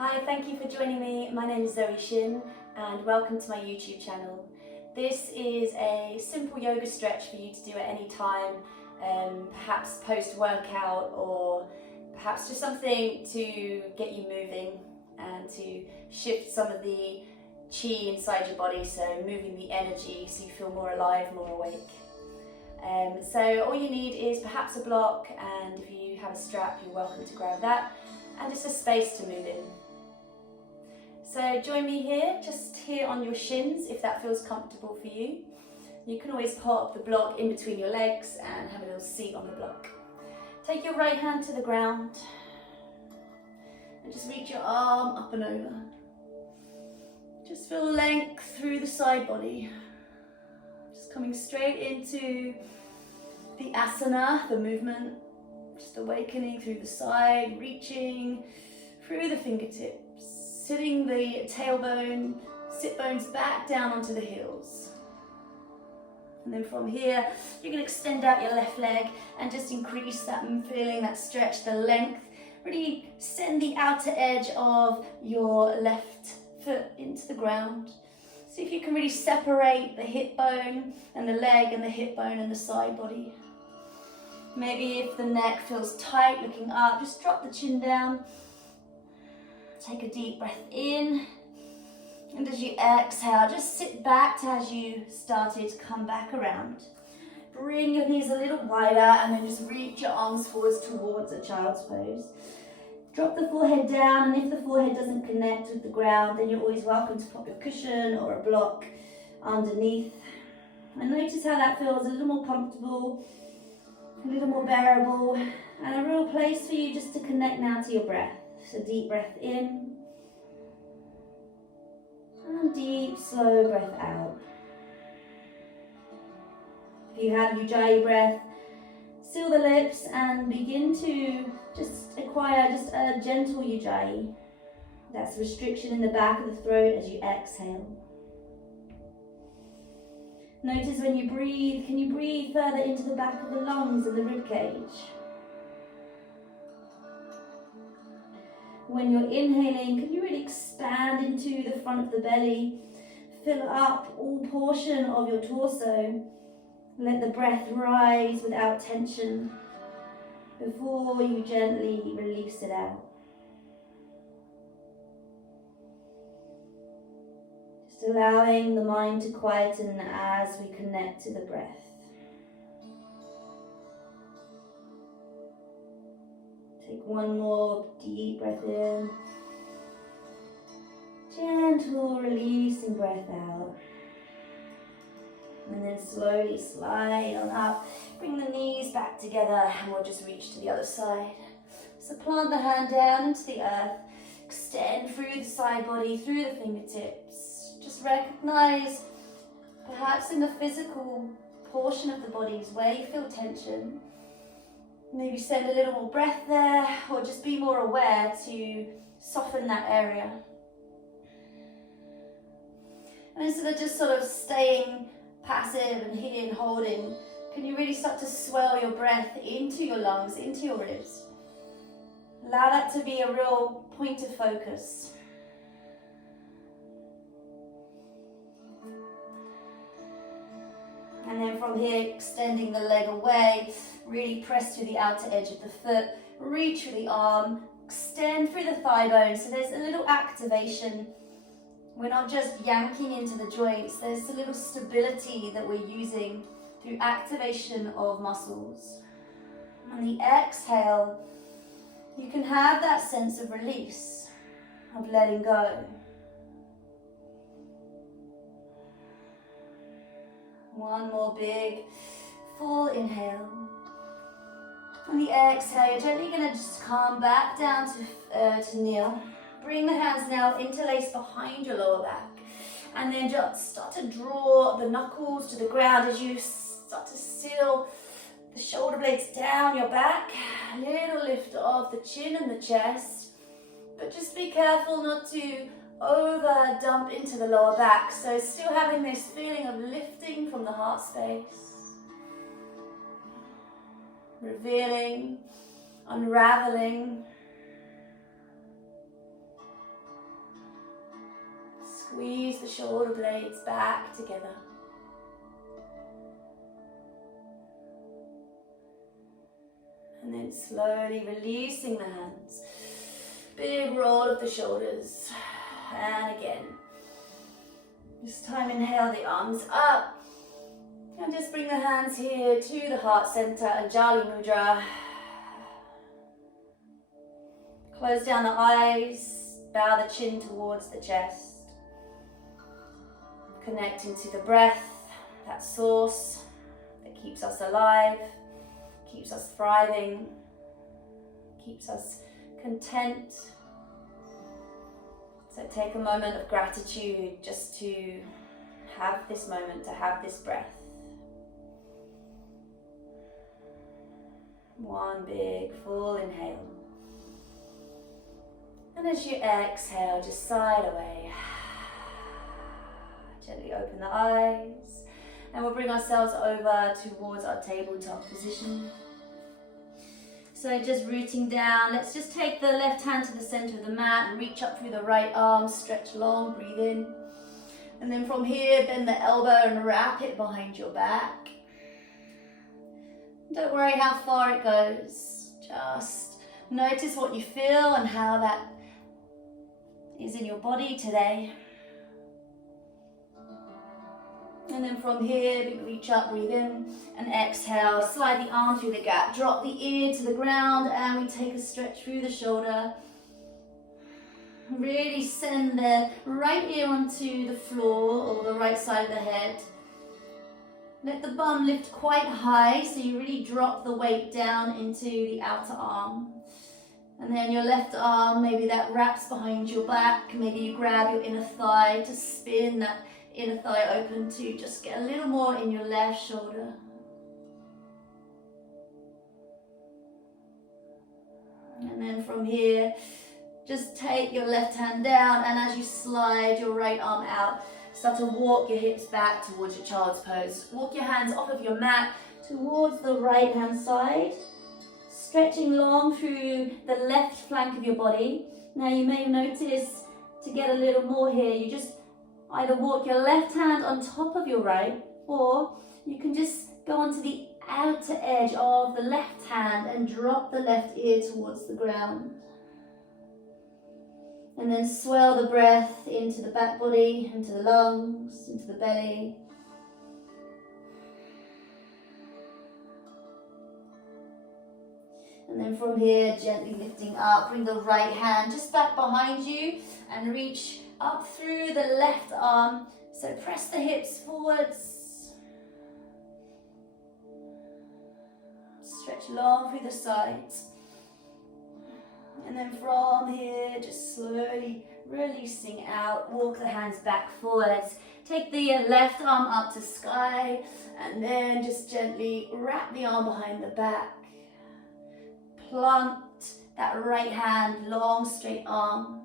Hi, thank you for joining me. My name is ZOE SHINN and welcome to my YouTube channel. This is a simple yoga stretch for you to do at any time, perhaps post-workout or perhaps just something to get you moving and to shift some of the chi inside your body, so moving the energy so you feel more alive, more awake. So all you need is perhaps a block, and if you have a strap you're welcome to grab that, and just a space to move in. So join me here, just here on your shins if that feels comfortable for you. You can always pop the block in between your legs and have a little seat on the block. Take your right hand to the ground and just reach your arm up and over. Just feel length through the side body. Just coming straight into the asana, the movement. Just awakening through the side, reaching through the fingertips, sitting the tailbone, sit bones back down onto the heels. And then from here, you can extend out your left leg and just increase that feeling, that stretch, the length. Really send the outer edge of your left foot into the ground. See if you can really separate the hip bone and the leg and the hip bone and the side body. Maybe if the neck feels tight, looking up, just drop the chin down. Take a deep breath in. And as you exhale, just sit back to as you started, come back around. Bring your knees a little wider and then just reach your arms forwards towards a child's pose. Drop the forehead down, and if the forehead doesn't connect with the ground, then you're always welcome to pop your cushion or a block underneath. And notice how that feels a little more comfortable, a little more bearable, and a real place for you just to connect now to your breath. So deep breath in, and deep, slow breath out. If you have Ujjayi breath, seal the lips and begin to just acquire just a gentle Ujjayi. That's restriction in the back of the throat as you exhale. Notice when you breathe, can you breathe further into the back of the lungs and the rib cage? When you're inhaling, can you really expand into the front of the belly, fill up all portion of your torso, let the breath rise without tension before you gently release it out. Just allowing the mind to quieten as we connect to the breath. Take one more deep breath in. Gentle releasing breath out. And then slowly slide on up. Bring the knees back together and we'll just reach to the other side. So plant the hand down into the earth. Extend through the side body, through the fingertips. Just recognize perhaps in the physical portion of the bodies where you feel tension. Maybe send a little more breath there, or just be more aware to soften that area. And instead of just sort of staying passive and here and holding, can you really start to swell your breath into your lungs, into your ribs? Allow that to be a real point of focus. And then from here, extending the leg away, really press through the outer edge of the foot, reach through the arm, extend through the thigh bone. So there's a little activation. We're not just yanking into the joints, there's a little stability that we're using through activation of muscles. On the exhale, you can have that sense of release, of letting go. One more big, full inhale. On the exhale, you're gently going to just come back down to kneel. Bring the hands now interlace behind your lower back. And then just start to draw the knuckles to the ground as you start to seal the shoulder blades down your back. A little lift of the chin and the chest. But just be careful not to over dump into the lower back, so still having this feeling of lifting from the heart space, revealing, unraveling, Squeeze the shoulder blades back together. And then slowly releasing the hands. Big roll of the shoulders. And again. This time inhale the arms up. And just bring the hands here to the heart center, Anjali Mudra. Close down the eyes, bow the chin towards the chest. Connecting to the breath, that source that keeps us alive, keeps us thriving, keeps us content. So take a moment of gratitude just to have this moment, to have this breath. One big full inhale. And as you exhale, just side away. Gently open the eyes. And we'll bring ourselves over towards our tabletop position. So just rooting down, let's just take the left hand to the center of the mat and reach up through the right arm, stretch long, breathe in. And then from here, bend the elbow and wrap it behind your back. Don't worry how far it goes. Just notice what you feel and how that is in your body today. And then from here, reach up, breathe in, and exhale. Slide the arm through the gap, drop the ear to the ground, and we take a stretch through the shoulder. Really send the right ear onto the floor, or the right side of the head. Let the bum lift quite high, so you really drop the weight down into the outer arm. And then your left arm, maybe that wraps behind your back. Maybe you grab your inner thigh to spin that inner thigh open to just get a little more in your left shoulder. And then from here, just take your left hand down, and as you slide your right arm out, start to walk your hips back towards your child's pose. Walk your hands off of your mat towards the right hand side, stretching long through the left flank of your body. Now you may notice, to get a little more here, you just either walk your left hand on top of your right, or you can just go onto the outer edge of the left hand and drop the left ear towards the ground. And then swell the breath into the back body, into the lungs, into the belly. And then from here, gently lifting up, bring the right hand just back behind you and reach up through the left arm. So press the hips forwards. Stretch long through the sides. And then from here, just slowly releasing out, walk the hands back forwards. Take the left arm up to sky, and then just gently wrap the arm behind the back. Plant that right hand, long straight arm,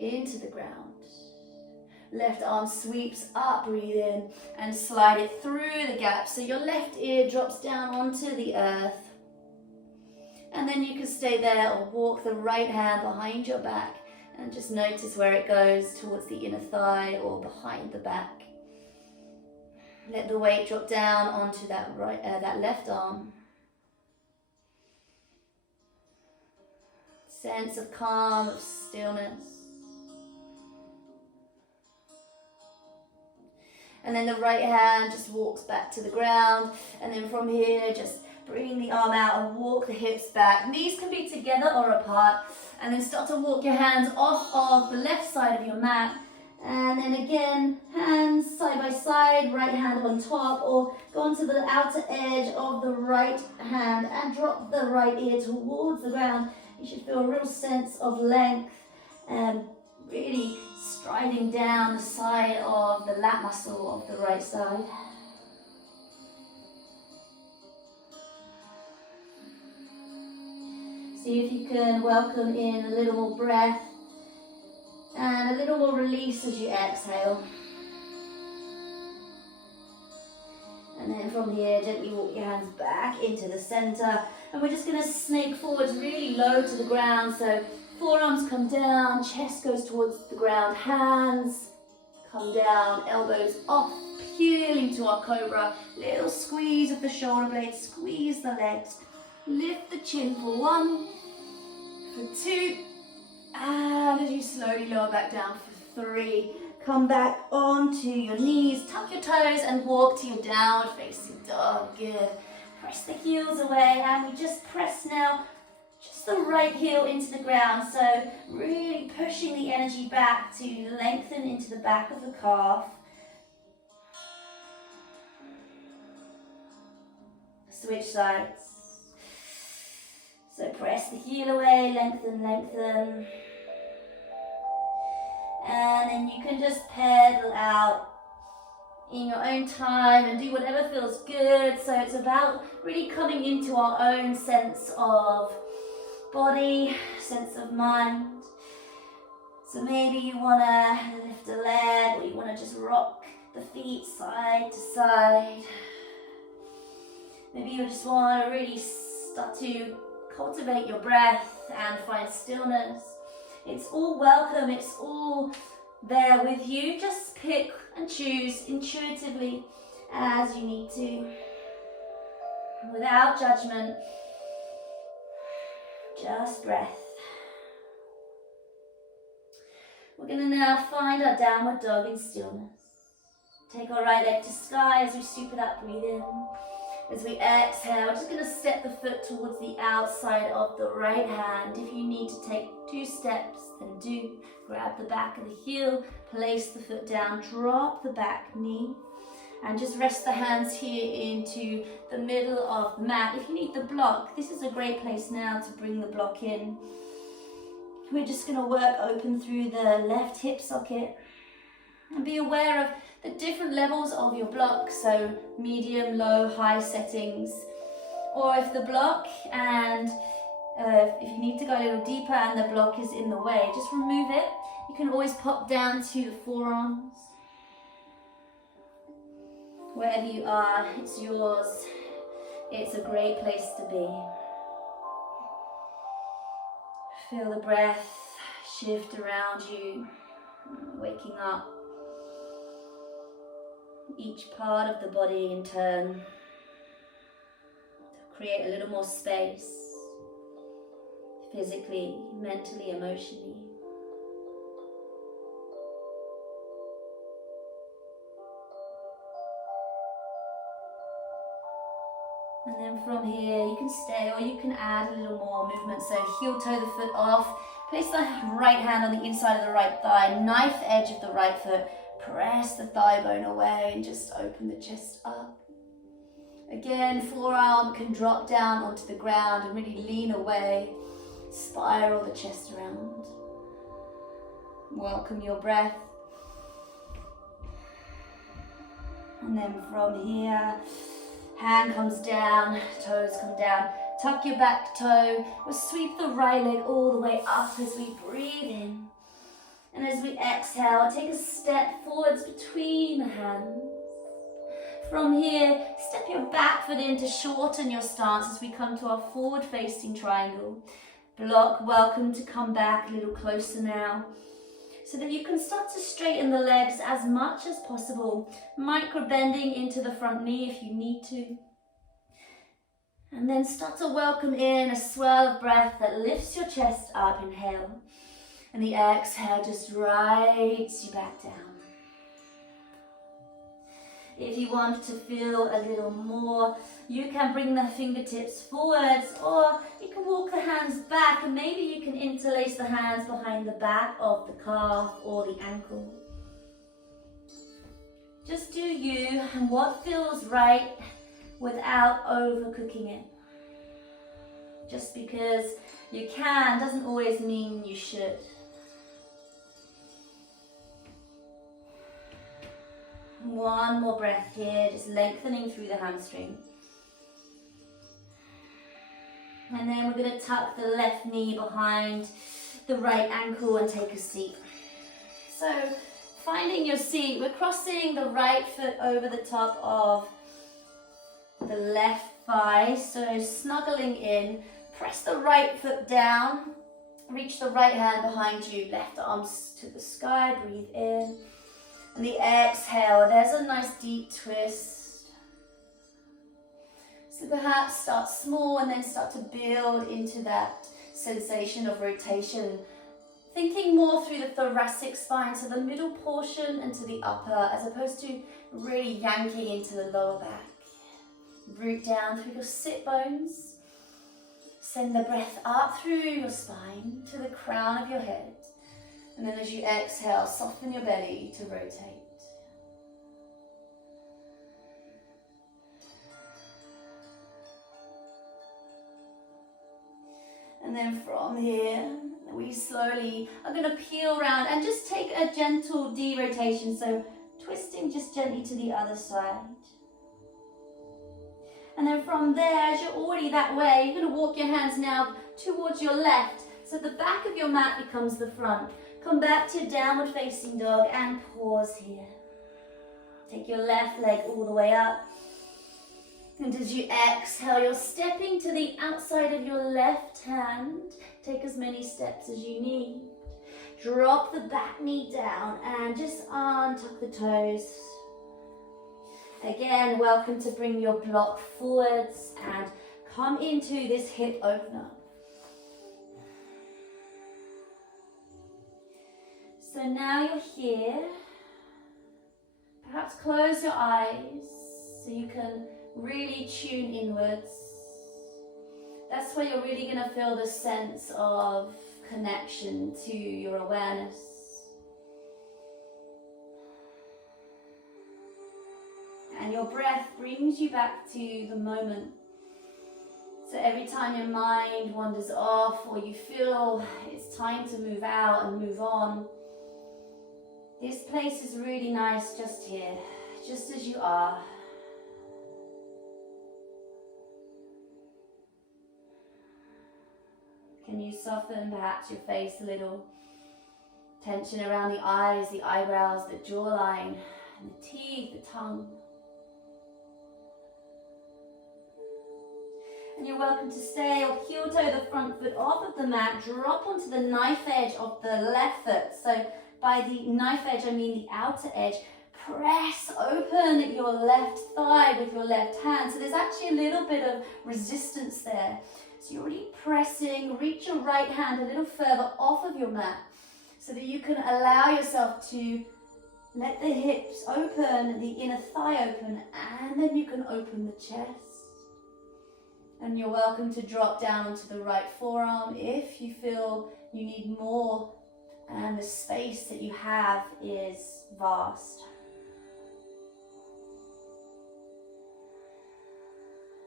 into the ground. Left arm sweeps up, breathe in, and slide it through the gap. So your left ear drops down onto the earth. And then you can stay there or walk the right hand behind your back and just notice where it goes towards the inner thigh or behind the back. Let the weight drop down onto that left arm. Sense of calm, of stillness. And then the right hand just walks back to the ground. And then from here, just bring the arm out and walk the hips back. Knees can be together or apart. And then start to walk your hands off of the left side of your mat. And then again, hands side by side, right hand on top, or go onto the outer edge of the right hand and drop the right ear towards the ground. You should feel a real sense of length and really striding down the side of the lat muscle of the right side. See if you can welcome in a little more breath and a little more release as you exhale. And then from here, gently walk your hands back into the center. And we're just going to snake forwards really low to the ground. So forearms come down, chest goes towards the ground, hands Come down, elbows off, peeling to our cobra. Little squeeze of the shoulder blades, squeeze the legs. Lift the chin for 1, for 2, and as you slowly lower back down for 3. Come back onto your knees, tuck your toes and walk to your downward facing dog. Good. Press the heels away and we just press now just the right heel into the ground. So really pushing the energy back to lengthen into the back of the calf. Switch sides. So press the heel away, lengthen, lengthen. And then you can just pedal out in your own time and do whatever feels good. So it's about really coming into our own sense of body, sense of mind. So maybe you want to lift a leg, or you want to just rock the feet side to side. Maybe you just want to really start to cultivate your breath and find stillness. It's all welcome, it's all there with you. Just pick and choose intuitively as you need to, without judgment, just breath. We're going to now find our downward dog in stillness. Take our right leg to sky as we scoop it up, breathe in. As we exhale, we're just going to step the foot towards the outside of the right hand. If you need to take 2 steps, then do. Grab the back of the heel, place the foot down, drop the back knee, and just rest the hands here into the middle of the mat. If you need the block, this is a great place now to bring the block in. We're just going to work open through the left hip socket and be aware of the different levels of your block, so medium, low, high settings. Or if the block and if you need to go a little deeper and the block is in the way, just remove it. You can always pop down to the forearms. Wherever you are, it's yours. It's a great place to be. Feel the breath shift around you, waking up each part of the body in turn to create a little more space, physically, mentally, emotionally. And then from here you can stay, or you can add a little more movement. So heel toe the foot off, place the right hand on the inside of the right thigh, knife edge of the right foot, press the thigh bone away and just open the chest up. Again, forearm can drop down onto the ground and really lean away, spiral the chest around. Welcome your breath. And then from here, hand comes down, toes come down. Tuck your back toe. We'll sweep the right leg all the way up as we breathe in. And as we exhale, take a step forwards between the hands. From here, step your back foot in to shorten your stance as we come to our forward-facing triangle. Block, welcome to come back a little closer now, so that you can start to straighten the legs as much as possible, micro-bending into the front knee if you need to. And then start to welcome in a swell of breath that lifts your chest up, inhale. And the exhale just rides you back down. If you want to feel a little more, you can bring the fingertips forwards, or you can walk the hands back, and maybe you can interlace the hands behind the back of the calf or the ankle. Just do you and what feels right without overcooking it. Just because you can doesn't always mean you should. One more breath here, just lengthening through the hamstring. And then we're going to tuck the left knee behind the right ankle and take a seat. So finding your seat, we're crossing the right foot over the top of the left thigh. So snuggling in, press the right foot down, reach the right hand behind you, left arms to the sky, breathe in. And the exhale, there's a nice deep twist. So perhaps start small and then start to build into that sensation of rotation. Thinking more through the thoracic spine, to the middle portion and to the upper, as opposed to really yanking into the lower back. Root down through your sit bones. Send the breath up through your spine to the crown of your head. And then as you exhale, soften your belly to rotate. And then from here, we slowly are going to peel around and just take a gentle de-rotation. So twisting just gently to the other side. And then from there, as you're already that way, you're going to walk your hands now towards your left. So the back of your mat becomes the front. Come back to your downward facing dog and pause here. Take your left leg all the way up. And as you exhale, you're stepping to the outside of your left hand. Take as many steps as you need. Drop the back knee down and just untuck the toes. Again, welcome to bring your block forwards and come into this hip opener. So now you're here. Perhaps close your eyes so you can really tune inwards. That's where you're really going to feel the sense of connection to your awareness. And your breath brings you back to the moment. So every time your mind wanders off or you feel it's time to move out and move on, this place is really nice just here, just as you are. Can you soften perhaps your face a little? Tension around the eyes, the eyebrows, the jawline, and the teeth, the tongue. And you're welcome to stay or heel toe the front foot off of the mat, drop onto the knife edge of the left foot. So by the knife edge, I mean the outer edge. Press open your left thigh with your left hand. So there's actually a little bit of resistance there. So you're already pressing, reach your right hand a little further off of your mat so that you can allow yourself to let the hips open, the inner thigh open, and then you can open the chest. And you're welcome to drop down onto the right forearm if you feel you need more and the space that you have is vast.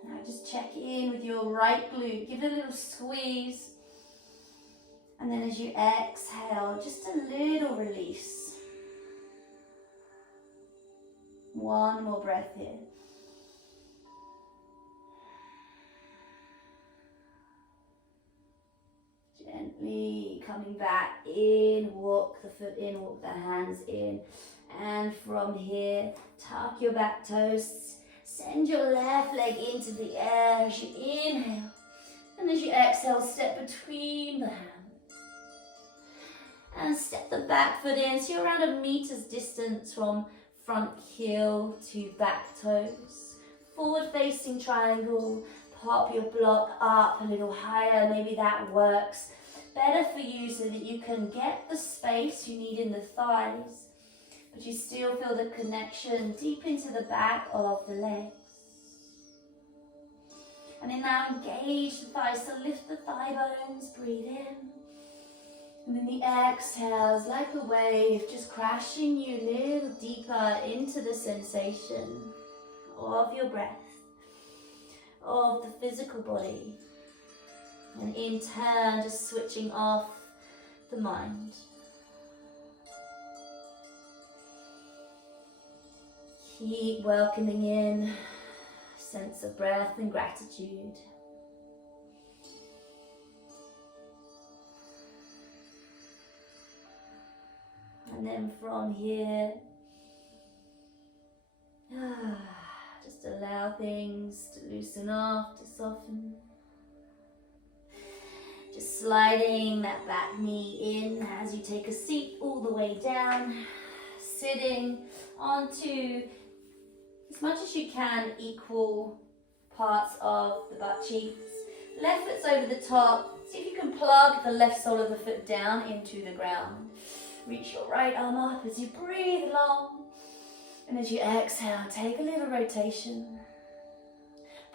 Now just check in with your right glute, give it a little squeeze. And then as you exhale, just a little release. One more breath here. Gently coming back in, walk the foot in, walk the hands in. And from here, tuck your back toes. Send your left leg into the air as you inhale. And as you exhale, step between the hands. And step the back foot in. So you're around a meter's distance from front heel to back toes. Forward facing triangle. Pop your block up a little higher. Maybe that works better for you so that you can get the space you need in the thighs. But you still feel the connection deep into the back of the legs. And then now engage the thighs, so lift the thigh bones, breathe in. And then the exhale is like a wave, just crashing you a little deeper into the sensation of your breath, of the physical body. And in turn, just switching off the mind. Keep welcoming in a sense of breath and gratitude. And then from here, just allow things to loosen off, to soften. Just sliding that back knee in as you take a seat all the way down. sitting onto, as much as you can, equal parts of the butt cheeks. Left foot's over the top. See if you can plug the left sole of the foot down into the ground. Reach your right arm up as you breathe long. And as you exhale, take a little rotation.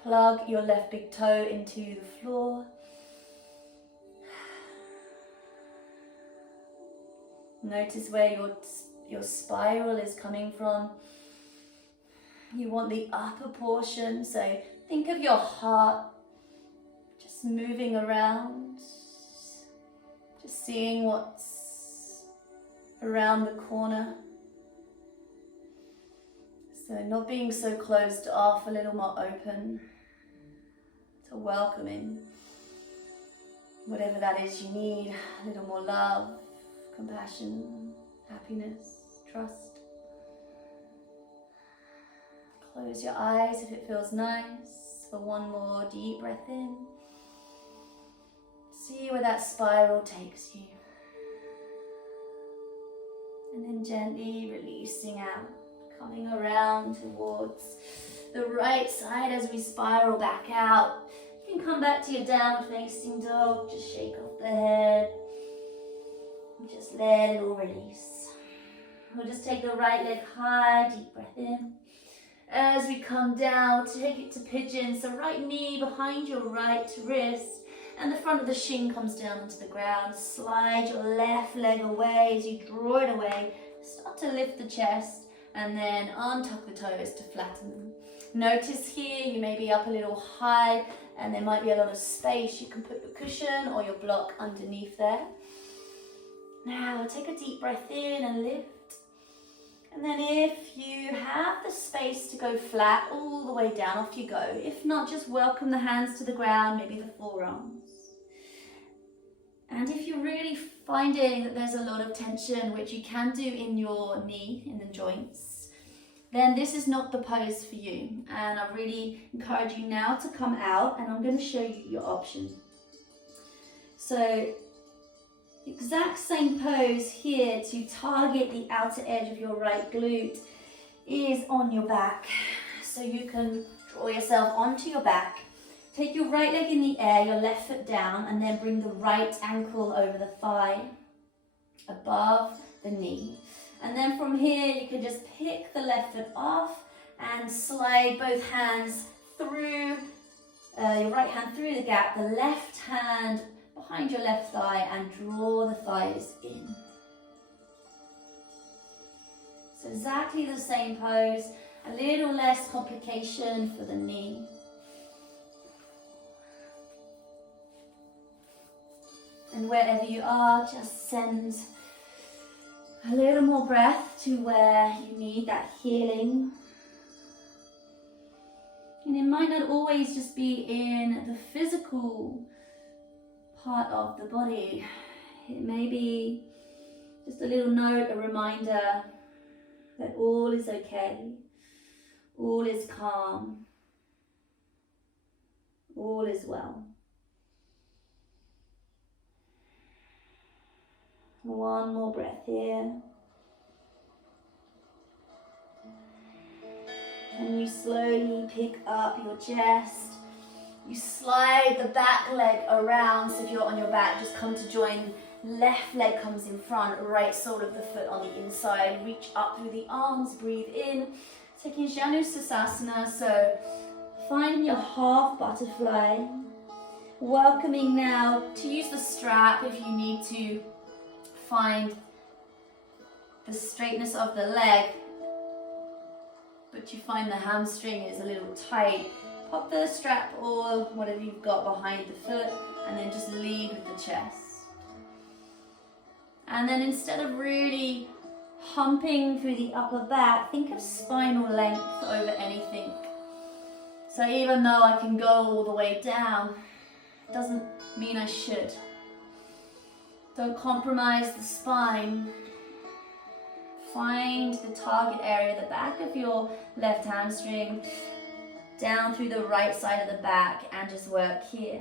Plug your left big toe into the floor. Notice where your spiral is coming from. You want the upper portion, so think of your heart just moving around, just seeing what's around the corner. So not being so closed off, a little more open to welcoming whatever that is you need, a little more love, compassion, happiness, trust. Close your eyes if it feels nice for one more deep breath in. See where that spiral takes you. And then gently releasing out, coming around towards the right side as we spiral back out. You can come back to your down facing dog, just shake off the head. Just let it all release. We'll just take the right leg high, deep breath in. As we come down, take it to pigeon. So right knee behind your right wrist and the front of the shin comes down onto the ground. Slide your left leg away as you draw it away. Start to lift the chest and then untuck the toes to flatten them. Notice here you may be up a little high and there might be a lot of space. You can put your cushion or your block underneath there. Now take a deep breath in and lift. And then if you have the space to go flat all the way down, off you go. If not, just welcome the hands to the ground, maybe the forearms. And if you're really finding that there's a lot of tension, which you can do in your knee, in the joints, then this is not the pose for you. And I really encourage you now to come out and I'm going to show you your options. So, exact same pose here to target the outer edge of your right glute is on your back. So you can draw yourself onto your back. Take your right leg in the air, your left foot down, and then bring the right ankle over the thigh, above the knee. And then from here, you can just pick the left foot off and slide both hands through, your right hand through the gap, the left hand behind your left thigh and draw the thighs in. So exactly the same pose, a little less complication for the knee. And wherever you are, just send a little more breath to where you need that healing. And it might not always just be in the physical part of the body. It may be just a little note, a reminder that all is okay, all is calm, all is well. One more breath here. And you slowly pick up your chest. You slide the back leg around, so if you're on your back, just come to join. Left leg comes in front, right sole of the foot on the inside. Reach up through the arms, breathe in. Taking Janu Sukhasana, so find your half butterfly. Welcoming now to use the strap if you need to find the straightness of the leg, but you find the hamstring is a little tight. Pop the strap or whatever you've got behind the foot and then just lead with the chest. And then instead of really humping through the upper back, think of spinal length over anything. So even though I can go all the way down, it doesn't mean I should. Don't compromise the spine. Find the target area, the back of your left hamstring, down through the right side of the back, and just work here.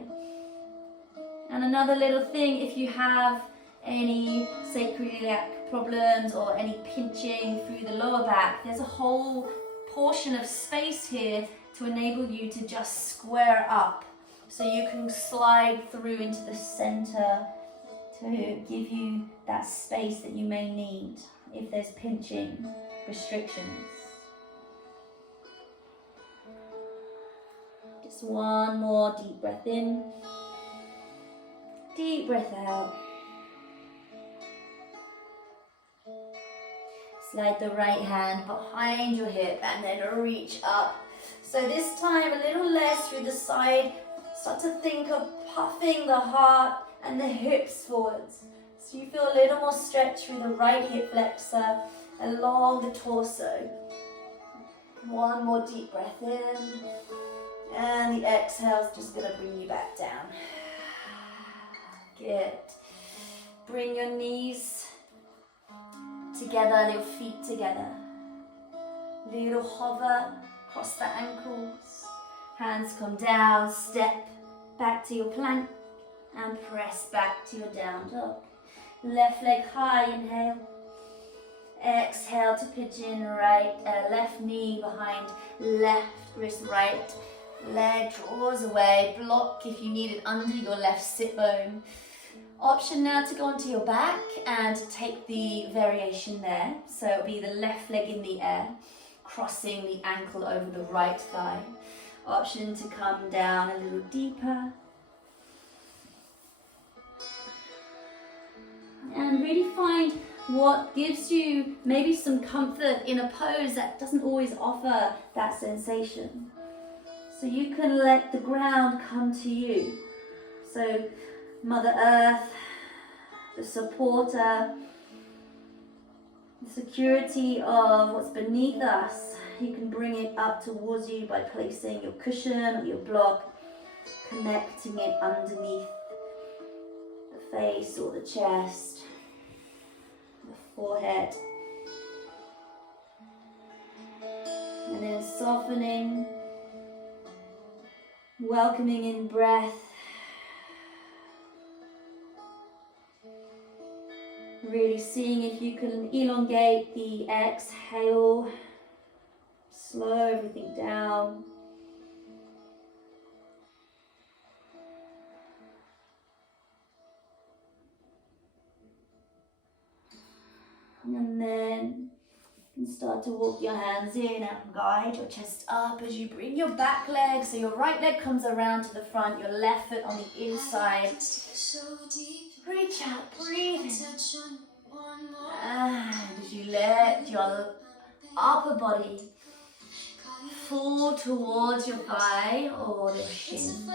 And another little thing, if you have any sacroiliac problems or any pinching through the lower back, there's a whole portion of space here to enable you to just square up. So you can slide through into the center to give you that space that you may need if there's pinching restrictions. Just one more deep breath in, deep breath out. Slide the right hand behind your hip and then reach up. So this time a little less through the side. Start to think of puffing the heart and the hips forwards. So you feel a little more stretch through the right hip flexor along the torso. One more deep breath in. And the exhale is just going to bring you back down. Good. Bring your knees together, little feet together. Little hover across the ankles. Hands come down, step back to your plank and press back to your down dog. Left leg high, inhale. Exhale to pigeon, left knee behind, left wrist right. Leg draws away, block if you need it under your left sit bone. Option now to go onto your back and take the variation there. So it'll be the left leg in the air, crossing the ankle over the right thigh. Option to come down a little deeper. And really find what gives you maybe some comfort in a pose that doesn't always offer that sensation. So you can let the ground come to you. So Mother Earth, the supporter, the security of what's beneath us, you can bring it up towards you by placing your cushion or your block, connecting it underneath the face or the chest, the forehead. And then softening, welcoming in breath. Really seeing if you can elongate the exhale, slow everything down. And then you can start to walk your hands in and guide your chest up as you bring your back leg. So your right leg comes around to the front, your left foot on the inside. Reach out, breathe in. And as you let your upper body fall towards your thigh or the shin.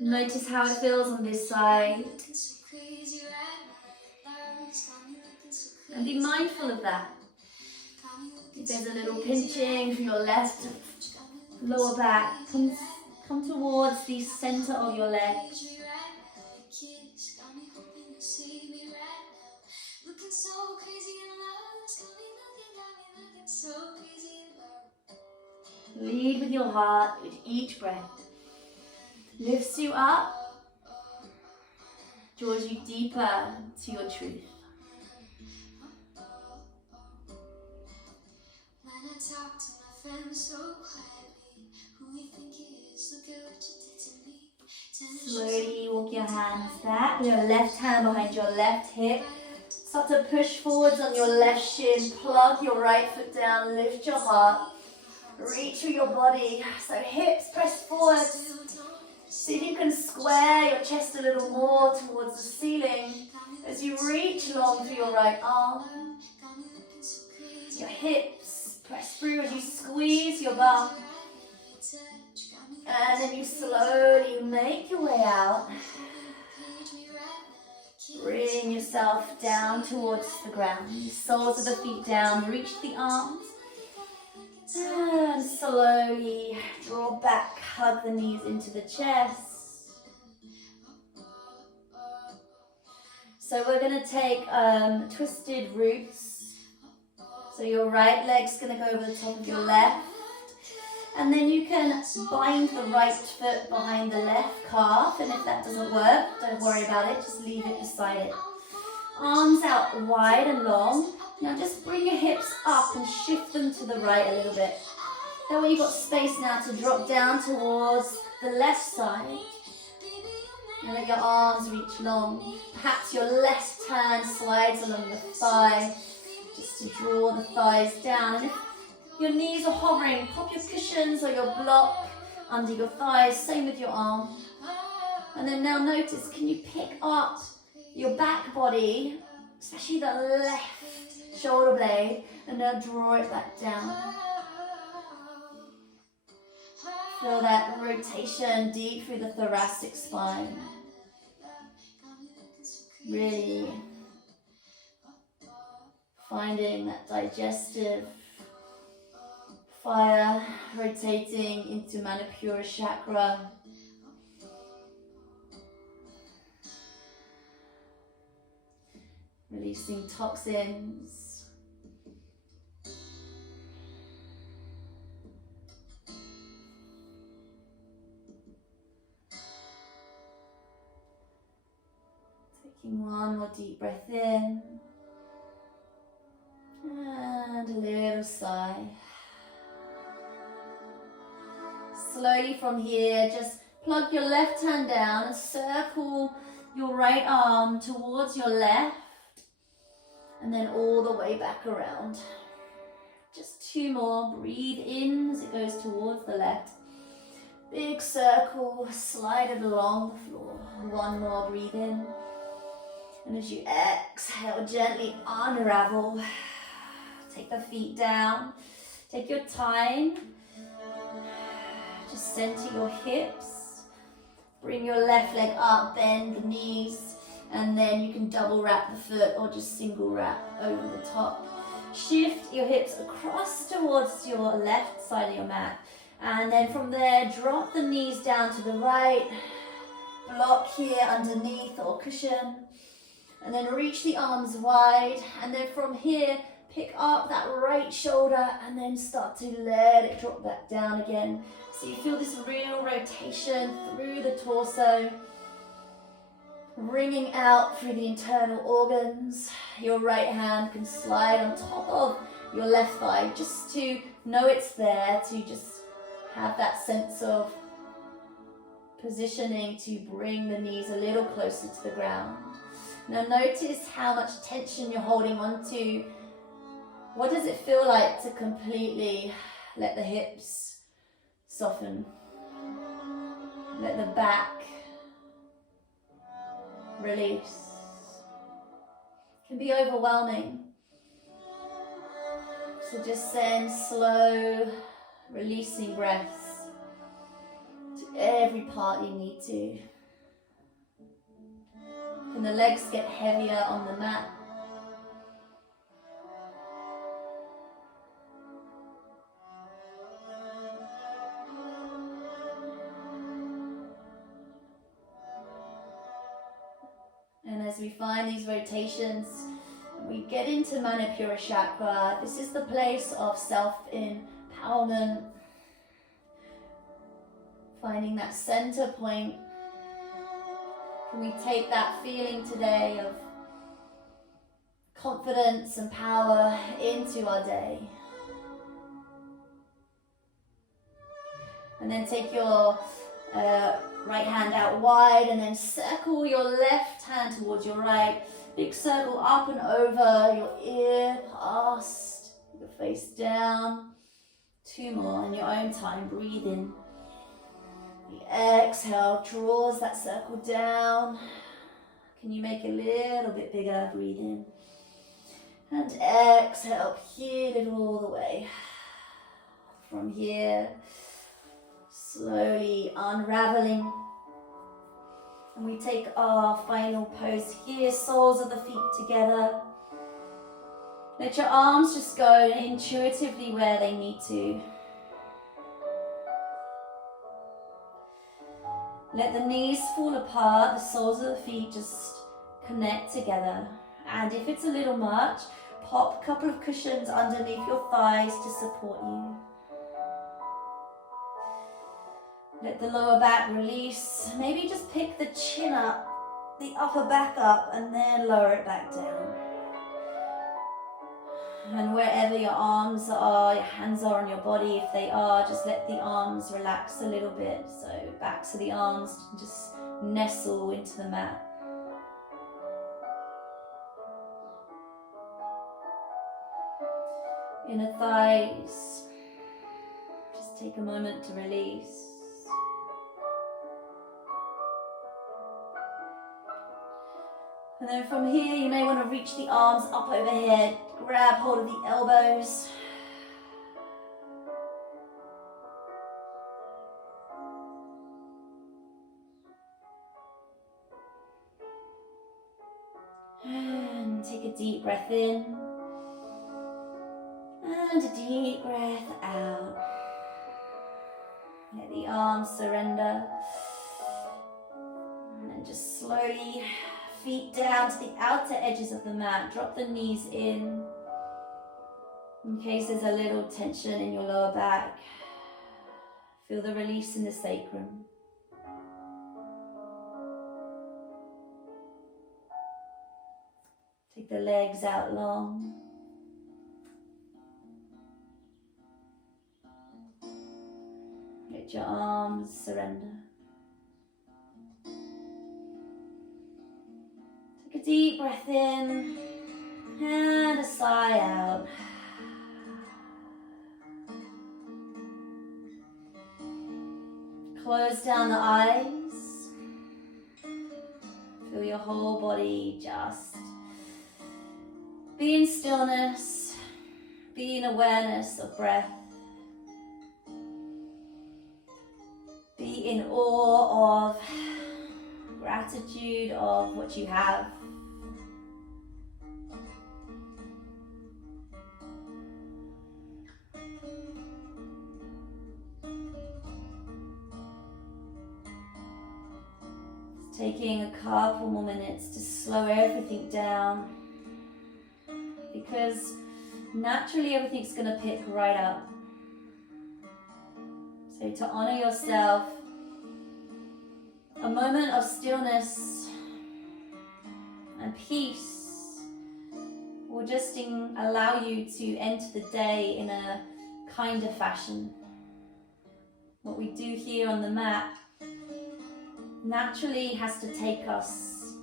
Notice how it feels on this side. And be mindful of that. If there's a little pinching from your left lower back, come towards the center of your leg. Lead with your heart with each breath. Lifts you up, draws you deeper to your truth. When I talk to my friends so quietly, who you think he is, look at what you did to me. Slowly walk your hands back, your left hand behind your left hip. Start to push forwards on your left shin, plug your right foot down, lift your heart. Reach through your body, so hips press forward. See if you can square your chest a little more towards the ceiling as you reach long through your right arm. Your hips press through as you squeeze your bum. And then you slowly make your way out. Bring yourself down towards the ground. The soles of the feet down, reach the arms. And slowly draw back, hug the knees into the chest. So we're going to take twisted roots. So your right leg's going to go over the top of your left. And then you can bind the right foot behind the left calf, and if that doesn't work, don't worry about it, just leave it beside it. Arms out wide and long. Now just bring your hips up and shift them to the right a little bit. That way you've got space now to drop down towards the left side. And let your arms reach long. Perhaps your left hand slides along the thigh, just to draw the thighs down. And if your knees are hovering, pop your cushions or your block under your thighs, same with your arm. And then now notice, can you pick up your back body, especially the left shoulder blade, and now draw it back down. Feel that rotation deep through the thoracic spine. Really finding that digestive fire rotating into Manipura chakra. Releasing toxins. Taking one more deep breath in. And a little sigh. Slowly from here, just plug your left hand down and circle your right arm towards your left. And then all the way back around. Just two more. Breathe in as it goes towards the left. Big circle, slide it along the floor. One more, breathe in. And as you exhale, gently unravel. Take the feet down. Take your time. Just center your hips. Bring your left leg up, bend the knees. And then you can double wrap the foot or just single wrap over the top. Shift your hips across towards your left side of your mat. And then from there, drop the knees down to the right. Block here underneath or cushion. And then reach the arms wide. And then from here, pick up that right shoulder and then start to let it drop back down again. So you feel this real rotation through the torso. Wringing out through the internal organs. Your right hand can slide on top of your left thigh just to know it's there, to just have that sense of positioning to bring the knees a little closer to the ground. Now notice how much tension you're holding on to. What does it feel like to completely let the hips soften? Let the back release. It can be overwhelming. So just send slow, releasing breaths to every part you need to. Can the legs get heavier on the mat? And as we find these rotations, we get into Manipura chakra. This is the place of self-empowerment. Finding that center point. Can we take that feeling today of confidence and power into our day? And then take your right hand out wide and then circle your left hand towards your right. Big circle up and over your ear, past your face down. Two more in your own time. Breathe in. The exhale draws that circle down. Can you make it a little bit bigger? Breathe in. And exhale, peel it all the way. From here, slowly unraveling. And we take our final pose here, soles of the feet together. Let your arms just go intuitively where they need to. Let the knees fall apart, the soles of the feet just connect together. And if it's a little much, pop a couple of cushions underneath your thighs to support you. Let the lower back release. Maybe just pick the chin up, the upper back up, and then lower it back down. And wherever your arms are, your hands are on your body, if they are, just let the arms relax a little bit. So backs of the arms just nestle into the mat. Inner thighs, just take a moment to release. And then from here, you may want to reach the arms up overhead, grab hold of the elbows. And take a deep breath in. And a deep breath out. Let the arms surrender. And then just slowly, feet down to the outer edges of the mat. Drop the knees in case there's a little tension in your lower back. Feel the release in the sacrum. Take the legs out long. Let your arms surrender. Take a deep breath in and a sigh out. Close down the eyes. Feel your whole body just be in stillness, be in awareness of breath. Be in awe of gratitude of what you have. Just taking a couple more minutes to slow everything down, because naturally everything's going to pick right up. So to honor yourself, a moment of stillness and peace will just allow you to enter the day in a kinder fashion. What we do here on the mat naturally has to take us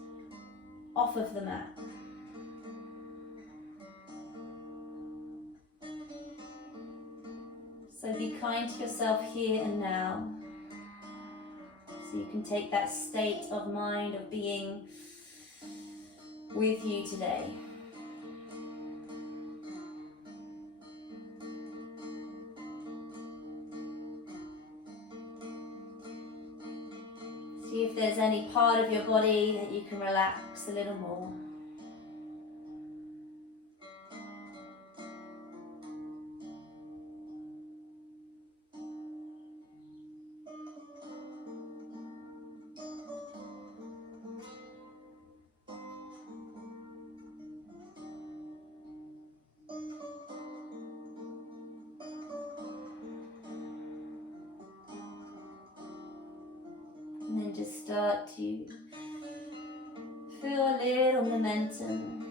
off of the mat. So be kind to yourself here and now, so you can take that state of mind of being with you today. See if there's any part of your body that you can relax a little more. And then just start to feel a little momentum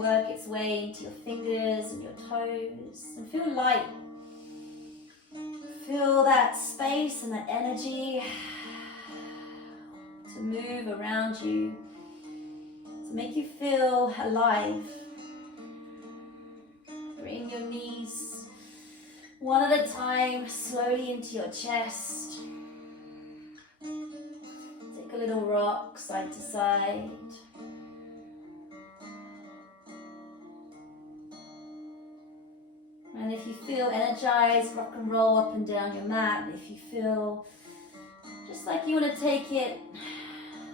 work its way into your fingers and your toes, and feel light. Feel that space and that energy to move around you, to make you feel alive. Bring your knees one at a time slowly into your chest. Take a little rock side to side. And if you feel energized, rock and roll up and down your mat. If you feel just like you want to take it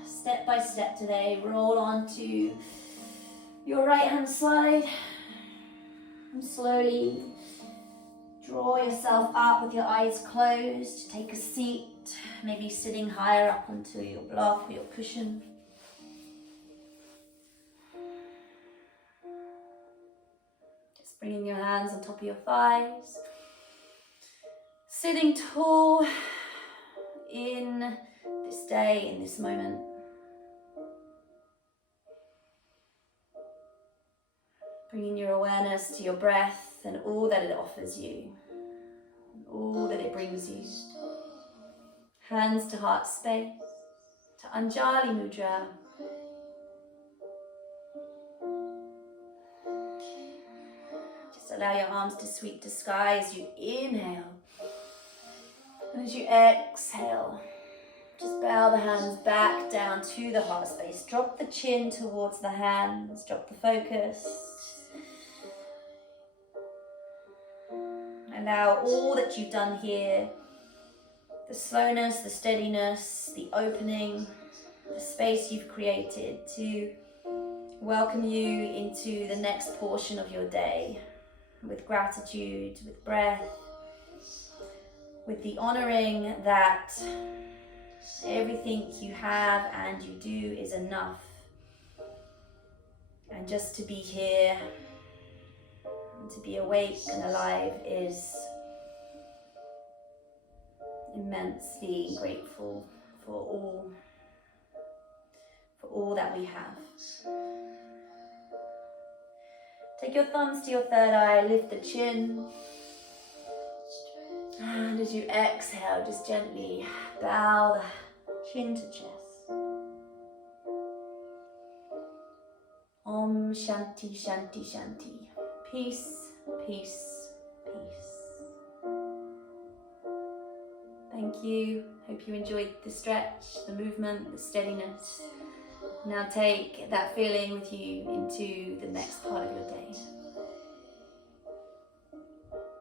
step by step today, roll onto your right hand side and slowly draw yourself up with your eyes closed. Take a seat, maybe sitting higher up onto your block or your cushion. Just bringing your hands on top of your thighs. Sitting tall, in this day, in this moment. Bringing your awareness to your breath and all that it offers you, all that it brings you. Hands to heart space, to Anjali Mudra. Just allow your arms to sweep to sky as you inhale. And as you exhale, just bow the hands back down to the heart space. Drop the chin towards the hands, drop the focus. Allow all that you've done here, the slowness, the steadiness, the opening, the space you've created, to welcome you into the next portion of your day with gratitude, with breath, with the honoring that everything you have and you do is enough. And just to be here, and to be awake and alive is immensely grateful for all that we have. Take your thumbs to your third eye, lift the chin. And as you exhale, just gently bow the chin to chest. Om Shanti Shanti Shanti. Peace, peace, peace. Thank you. Hope you enjoyed the stretch, the movement, the steadiness. Now take that feeling with you into the next part of your day.